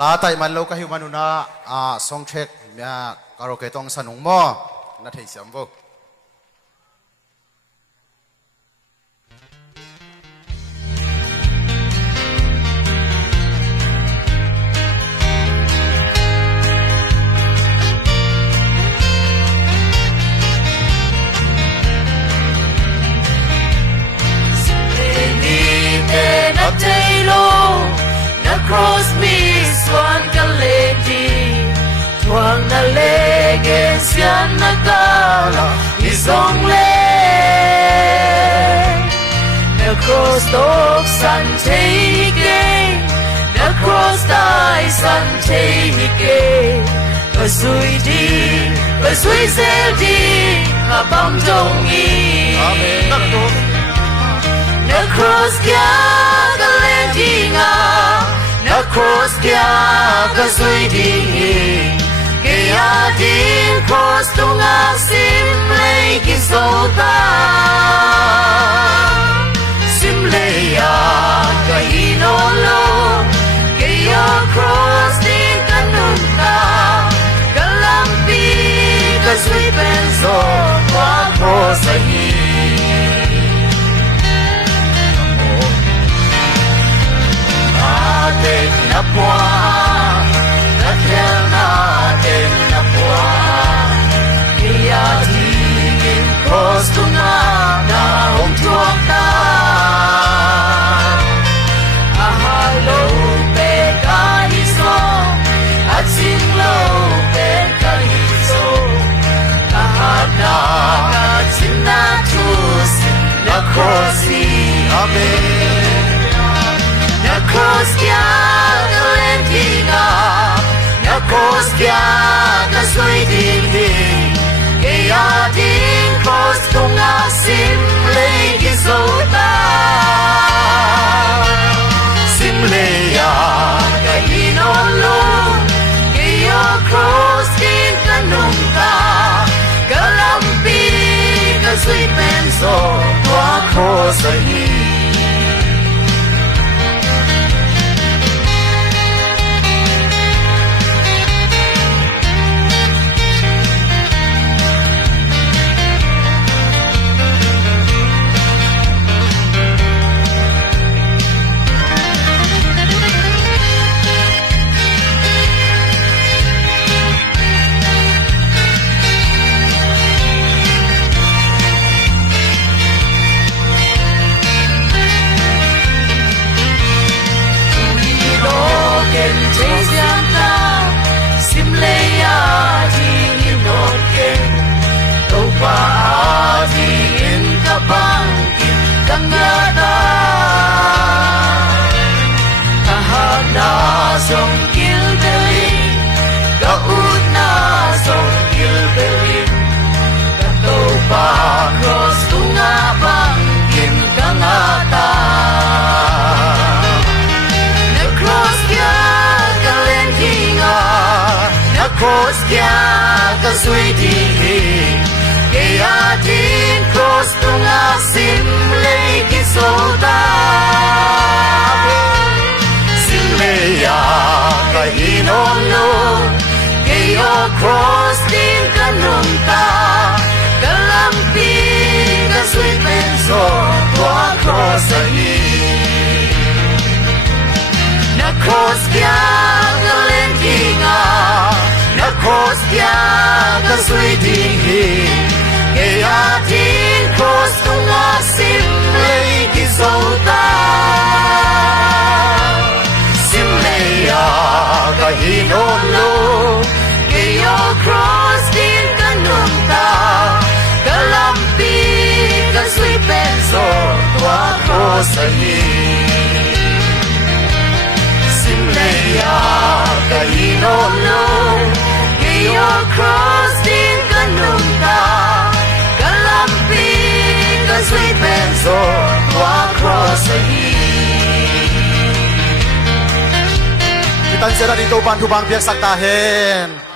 ลาไตมันโลกหิวมนุนาซองเช็คเมียการโอเกตองสนุงมอนาทีสามบุCross me swan kaledi twang na lege sian na kala izong le na cross of san take na cross dai san take pasui seldi abang dongi na cross kya kaledi nga na cross kya ka sui ding kya din cross tunga sim lei ki sota sim lei ya ka inolo kya cross din kanunta kalampi ka sui benzo kwa cross ai na pwa na tel na tem na pwa kia ti in cross to na hom tuak ta a hello pe ka hi so a sing low pe ka hi so a na ka chin na tu na cross amen na cross kya kalendinga na cross kya ka sui ding kya ding cross tunga sim lei ki sota sim lei ya ka inolo kya cross ding kanunga kalampi ka sui penso tua cross ai cross kya ka sui ding kya din cross tunga sim lei ki sota sim lei ya ka inolo kya cross din kanunta kalampi ka sui penso tua cross ai na cross kya kalendinga na cross kya ka sui ding kya din cross tunga sim lei ki sota sim lei ya ka inolo kya cross din kanunta kalampi ka sui penso tua cross ai sim lei ya ka inolo your cross din kanunta sweet man so across the Kita sila dito ban hubang biyak saktahin